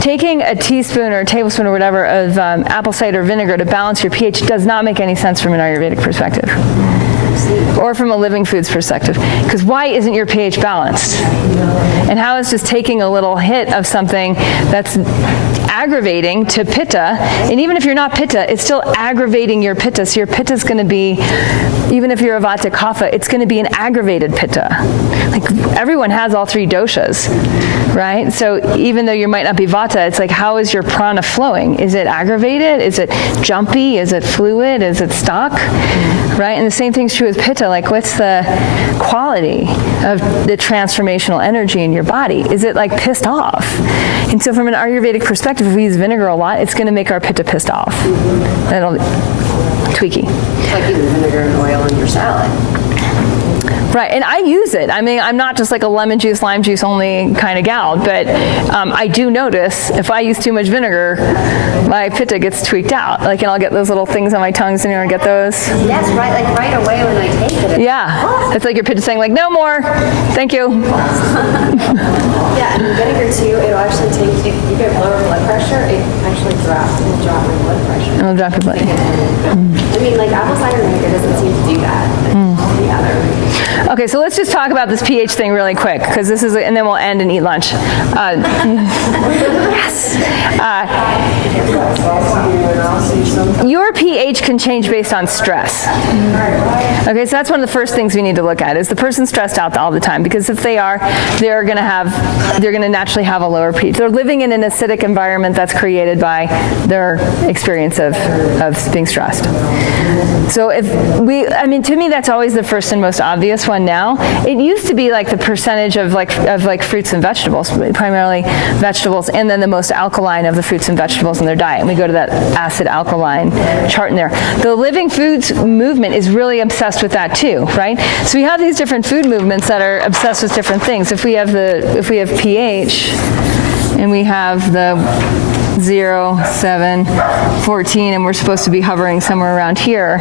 taking a teaspoon or a tablespoon or whatever of apple cider vinegar to balance your pH does not make any sense from an Ayurvedic perspective. Or from a living foods perspective. Because why isn't your pH balanced? And how is just taking a little hit of something that's aggravating to pitta, and even if you're not pitta, it's still aggravating your pitta. So your pitta is going to be, even if you're a vata kapha, it's going to be an aggravated pitta. Like everyone has all 3 doshas, right? So even though you might not be vata, it's like, how is your prana flowing? Is it aggravated? Is it jumpy? Is it fluid? Is it stuck? Right? And the same thing's true with pitta. Like, what's the quality of the transformational energy in your body? Is it like pissed off? And so from an Ayurvedic perspective, if we use vinegar a lot, it's going to make our pitta pissed off. That'll tweaky. It's like using vinegar and oil in your salad. Right, and I use it. I mean, I'm not just like a lemon juice, lime juice only kind of gal, but I do notice if I use too much vinegar, my pitta gets tweaked out. Like, and I'll get those little things on my tongue. So anyone get those? Yes, right. Like right away when I take it. Yeah, it's like your pitta saying like, no more, thank you. Yeah, and vinegar too, it'll actually take, if you get lower blood pressure, it actually will drop your blood pressure. It'll drop your blood. I mean, like apple cider vinegar doesn't seem to do that. Okay, so let's just talk about this pH thing really quick, because this is, and then we'll end and eat lunch. Yes. Your pH can change based on stress. Okay, so that's one of the first things we need to look at. Is the person stressed out all the time? Because if they are, they're going to naturally have a lower pH. They're living in an acidic environment that's created by their experience of being stressed. So to me, that's always the first and most obvious one now. It used to be like the percentage of fruits and vegetables, primarily vegetables, and then the most alkaline of the fruits and vegetables in their diet. And we go to that acid alkaline chart in there. The living foods movement is really obsessed with that too, right? So we have these different food movements that are obsessed with different things. If we have pH, and we have the 0, 7, 14, and we're supposed to be hovering somewhere around here.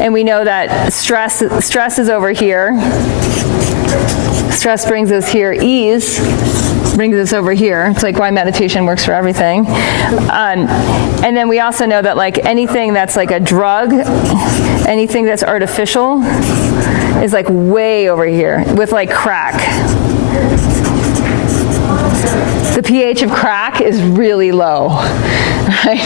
And we know that stress is over here. Stress brings us here. Ease brings us over here. It's like why meditation works for everything. And then we also know that like anything that's like a drug, anything that's artificial, is like way over here with like crack. The pH of crack is really low, right?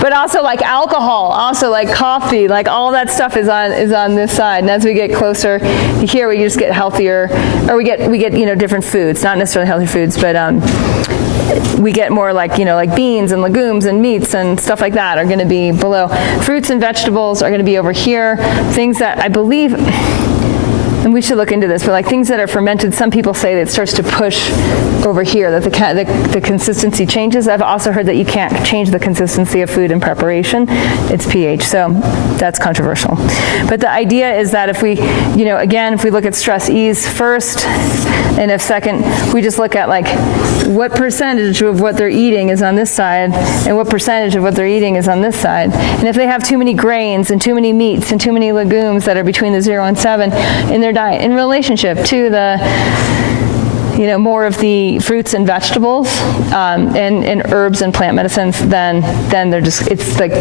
But also like alcohol, also like coffee, like all that stuff is on this side. And as we get closer here, we just get healthier, or we get different foods, not necessarily healthy foods, but we get more like like beans and legumes and meats and stuff like that are going to be below. Fruits and vegetables are going to be over here. Things that I believe, and we should look into this, but like things that are fermented, some people say that it starts to push over here, that the consistency changes. I've also heard that you can't change the consistency of food in preparation. It's pH, so that's controversial. But the idea is that if we, again, if we look at stress ease first, and if second, we just look at like what percentage of what they're eating is on this side, and what percentage of what they're eating is on this side. And if they have too many grains and too many meats and too many legumes that are between the 0 and 7 in their diet in relationship to the more of the fruits and vegetables and herbs and plant medicines, then they're just, it's like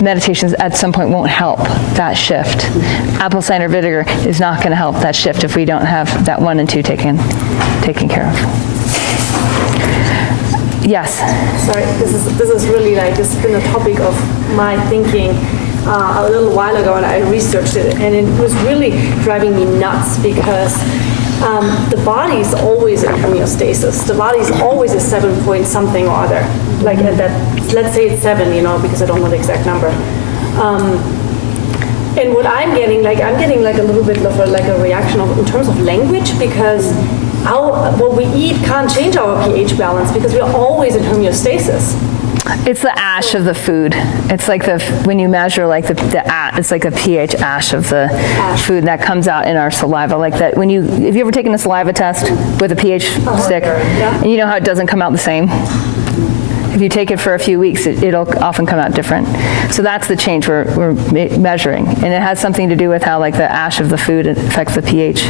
meditations at some point won't help that shift. Apple cider vinegar is not going to help that shift if we don't have that 1 and 2 taken care of. Yes. Sorry, this is really like, this has been a topic of my thinking a little while ago, and I researched it, and it was really driving me nuts because the body is always in homeostasis. The body is always a 7 point something or other. Like at that, let's say it's 7, because I don't know the exact number. And what I'm getting like a little bit of a reaction in terms of language, because what we eat can't change our pH balance because we're always in homeostasis. It's the ash of the food. It's like when you measure like it's like a pH ash of the food that comes out in our saliva. Like that have you ever taken a saliva test with a pH stick? Yeah. And you know how it doesn't come out the same? If you take it for a few weeks, it'll often come out different. So that's the change we're measuring. And it has something to do with how like the ash of the food affects the pH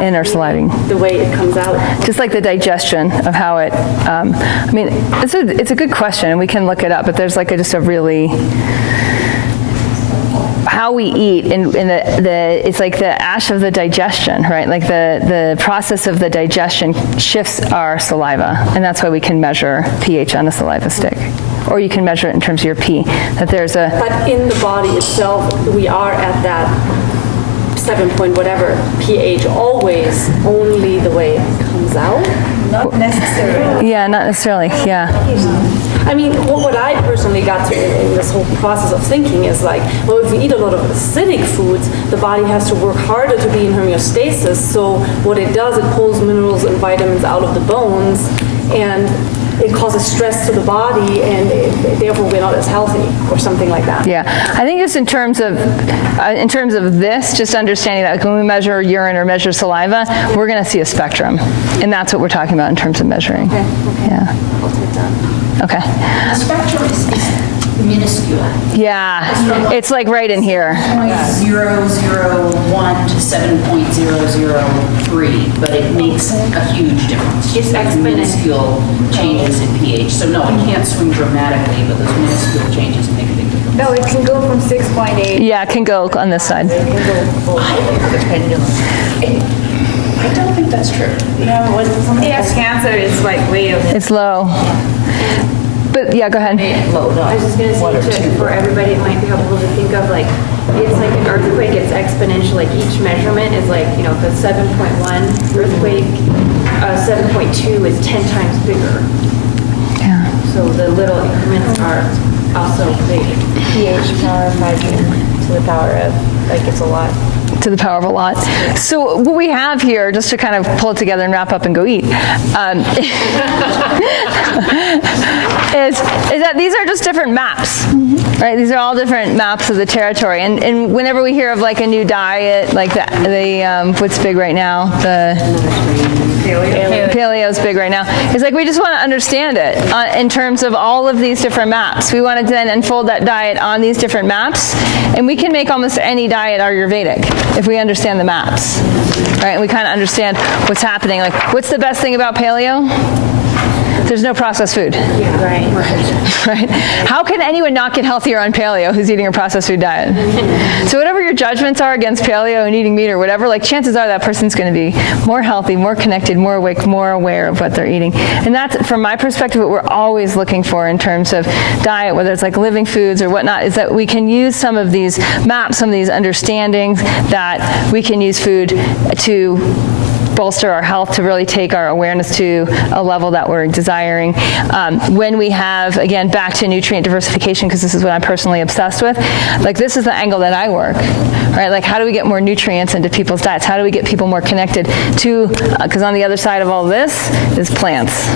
in our saliva. The way it comes out. Just like the digestion of how it, it's a good question, and we can look it up, but there's like just a really, how we eat, and it's like the ash of the digestion, right? Like the process of the digestion shifts our saliva, and that's why we can measure pH on a saliva stick. Or you can measure it in terms of your pee, that there's a... But in the body itself, we are at that 7 point whatever pH, always only the way it comes out? Not necessarily. Yeah, not necessarily, yeah. I mean, what I personally got to in this whole process of thinking is like, well, if we eat a lot of acidic foods, the body has to work harder to be in homeostasis. So what it does, it pulls minerals and vitamins out of the bones, and it causes stress to the body, and therefore we're not as healthy, or something like that. Yeah, I think just in terms of this, just understanding that like when we measure urine or measure saliva, we're going to see a spectrum, and that's what we're talking about in terms of measuring. Okay. Yeah. I'll take that. Okay. The spectrum is minuscule. Yeah, it's like right in here. 0.001 to 7.003, but it makes a huge difference. It's like minuscule changes in pH. So no, it can't swing dramatically, but those minuscule changes make a big difference. No, it can go from 6.8. Yeah, it can go on this side. I don't think that's true. No, when somebody has cancer, it's like way over. It's low. But yeah, go ahead. I was just going to say, for everybody, it might be helpful to think of like, it's like an earthquake, it's exponential, like each measurement is like, if it's 7.1 earthquake, 7.2 is 10 times bigger. Yeah. So the little increments are also big. pH power of 5 to the power of, like, it's a lot. To the power of a lot. So what we have here, just to kind of pull it together and wrap up and go eat, is that these are just different maps, right? These are all different maps of the territory. And whenever we hear of like a new diet, like the what's big right now, the Paleo's big right now. It's like we just want to understand it in terms of all of these different maps. We want to then unfold that diet on these different maps, and we can make almost any diet Ayurvedic if we understand the maps, right? And we kind of understand what's happening. Like, what's the best thing about Paleo? there's no processed food. Right. Right? How can anyone not get healthier on paleo who's eating a processed food diet? So whatever your judgments are against paleo and eating meat or whatever, like chances are that person's going to be more healthy, more connected, more awake, more aware of what they're eating. And that's, from my perspective, what we're always looking for in terms of diet, whether it's like living foods or whatnot, is that we can use some of these maps, some of these understandings that we can use food to bolster our health, to really take our awareness to a level that we're desiring. When we have, again, back to nutrient diversification, because this is what I'm personally obsessed with, like this is the angle that I work, right? Like how do we get more nutrients into people's diets? How do we get people more connected to, because on the other side of all this is plants.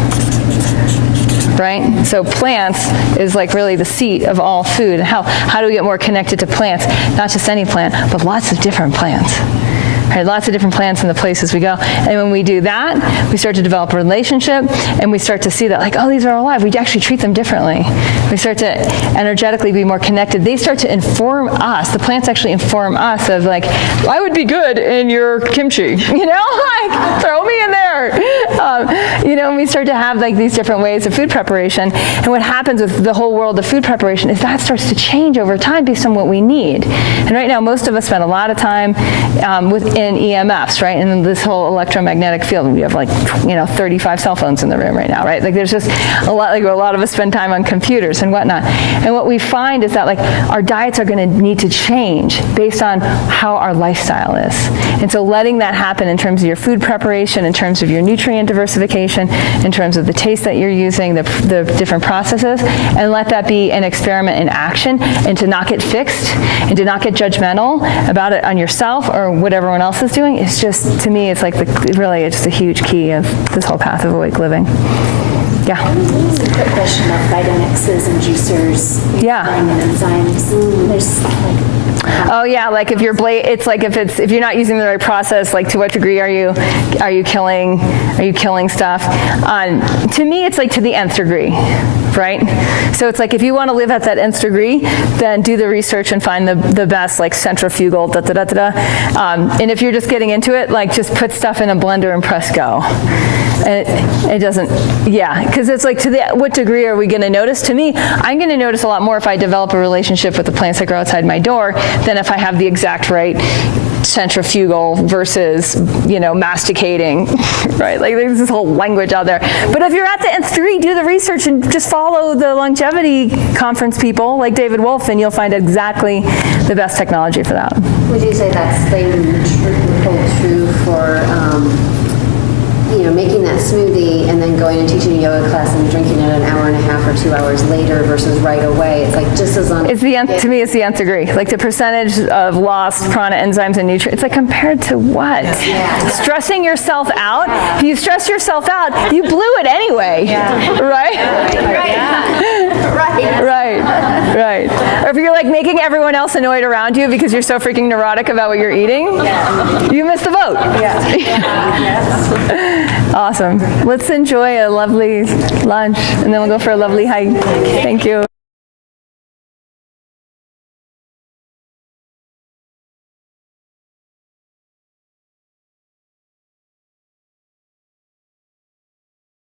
Right? So plants is like really the seat of all food and health. How do we get more connected to plants? Not just any plant, but lots of different plants. Right, lots of different plants in the places we go. And when we do that, we start to develop a relationship, and we start to see that, like, oh, these are alive. We actually treat them differently. We start to energetically be more connected. They start to inform us. The plants actually inform us of, like, I would be good in your kimchi. You know, like, throw me in there. You know, and we start to have, like, these different ways of food preparation. And what happens with the whole world of food preparation is that starts to change over time based on what we need. And right now, most of us spend a lot of time in EMFs, right? And this whole electromagnetic field. We have like, 35 cell phones in the room right now, right? Like there's just a lot of us spend time on computers and whatnot. And what we find is that like our diets are going to need to change based on how our lifestyle is. And so letting that happen in terms of your food preparation, in terms of your nutrient diversification, in terms of the taste that you're using, the different processes, and let that be an experiment in action, and to not get fixed, and to not get judgmental about it on yourself or what everyone else is doing. It's just, to me, it's like it's just a huge key of this whole path of awake living. Yeah. Just a quick question about Vitamixes and juicers. Yeah. And enzymes. There's Oh yeah, like if it's like if you're not using the right process, like to what degree are you killing stuff? To me, it's like to the nth degree, right? So it's like if you want to live at that nth degree, then do the research and find the best like centrifugal and if you're just getting into it, like just put stuff in a blender and press go. And it doesn't, because it's like what degree are we going to notice? To me, I'm going to notice a lot more if I develop a relationship with the plants that grow outside my door than if I have the exact right centrifugal versus, masticating, right? Like there's this whole language out there. But if you're at the nth degree, do the research and just follow the longevity conference people like David Wolf, and you'll find exactly the best technology for that. Would you say that's hold true for, making that smoothie and then going and teaching a yoga class and drinking it an hour and a half or 2 hours later versus right away? It's like just as on. It's the nth, to me, it's the nth degree. Like the percentage of lost prana, enzymes, and nutrients. It's like compared to what? Yeah. Stressing yourself out. If you stress yourself out, you blew it anyway. Yeah. Right? Right. Or if you're like making everyone else annoyed around you because you're so freaking neurotic about what you're eating, you missed the boat. Awesome. Let's enjoy a lovely lunch, and then we'll go for a lovely hike. Thank you.